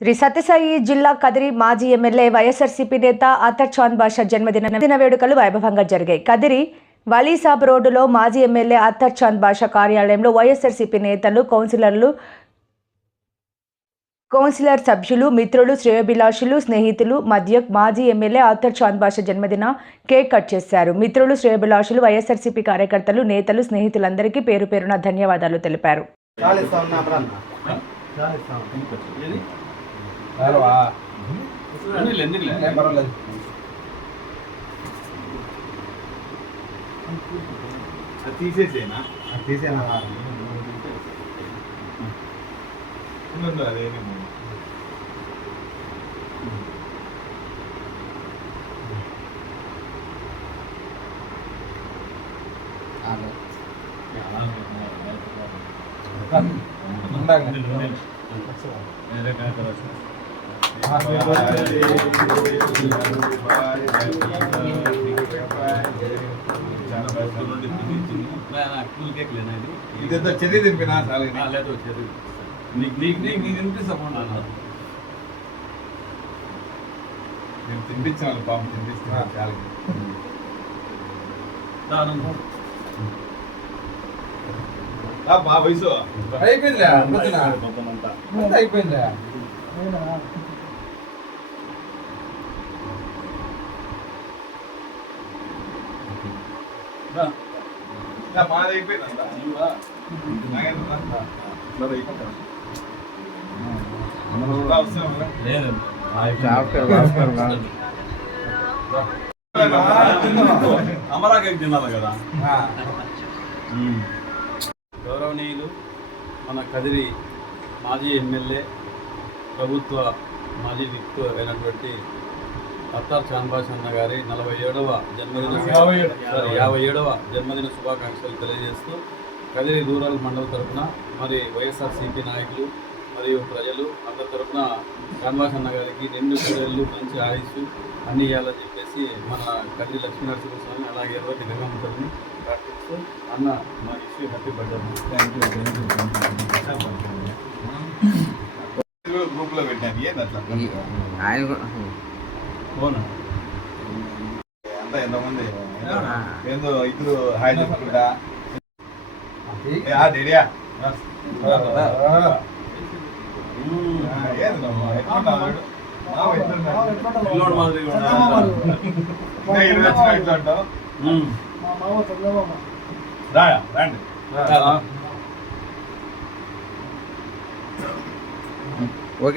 శ్రీ సత్యసాయి జిల్లా కదిరి మాజీ ఎమ్మెల్యే వైఎస్ఆర్సీపీ నేత అతర్ చాంద్ బాషా జన్మదిన దిన వేడుకలు వైభవంగా జరిగాయి. కదిరి వలీసాబ్ రోడ్డులో మాజీ ఎమ్మెల్యే అత్తర్ చాంద్ బాషా కార్యాలయంలో వైఎస్ఆర్సీపీ నేతలు కౌన్సిలర్లు కౌన్సిలర్ సభ్యులు మిత్రులు శ్రేయోభిలాషులు స్నేహితులు మధ్య మాజీ ఎమ్మెల్యే అత్తర్ చాంద్ బాషా జన్మదిన కేక్ కట్ చేశారు. మిత్రులు శ్రేయోభిలాషులు వైఎస్ఆర్సీపీ కార్యకర్తలు నేతలు స్నేహితులందరికీ పేరు పేరున ధన్యవాదాలు తెలిపారు. ఎందుకులే? ఏం పర్వాలేదు అది తీసేసేనా తీసేనా అదేమి. ఉండాలి. వేరే కాకపోతే వస్తా. చాలా. లేదు వచ్చేది నీకు నీకు నీకు నీకు తినిపిస్తా పోండి అన్న. నేను తినిపించాను పాపం తినిపిస్తున్నాను చాలు. దా, అన్నం. ఆ, బా వయసు. అయిపోయిందిలే అయిపోయిందిలే. కేక్ తినాలి కదా ఆ, గౌరవనీయులు మన కదిరి మాజీ ఎమ్మెల్యే ప్రభుత్వ మాజీ విప్ అయినటువంటి అత్తార్ చాన్బాష్ అన్న గారి నలభై ఏడవ జన్మదిన యాభై ఏడు. సారీ, యాభై ఏడవ జన్మదిన శుభాకాంక్షలు తెలియజేస్తూ కదిరి రూరల్ మండల తరపున మరి వైఎస్ఆర్సీపీ నాయకులు మరియు ప్రజలు అందరి తరపున చాన్బాష్ అన్న గారికి నిండు సూర్యులు మంచి ఆయుష్ అన్ని ఇవ్వాలని చెప్పేసి మన కదిరి లక్ష్మీనరసింహ స్వామి అలాగే ఇరవై గంగమ్మతల్ని ప్రార్థిస్తూ అన్న మా ఇష్యూ హ్యాపీ బర్త్డే. ఇది కూడా గ్రూప్లో పెట్టాను ఏంది అట్లా? ఆయన అవునా? అంతా ఎంతమంది ఏందో ఇద్దరు హాయ్ చెప్పుకుంటా ఏ, ఆ డేడియా రండి. ఓకే.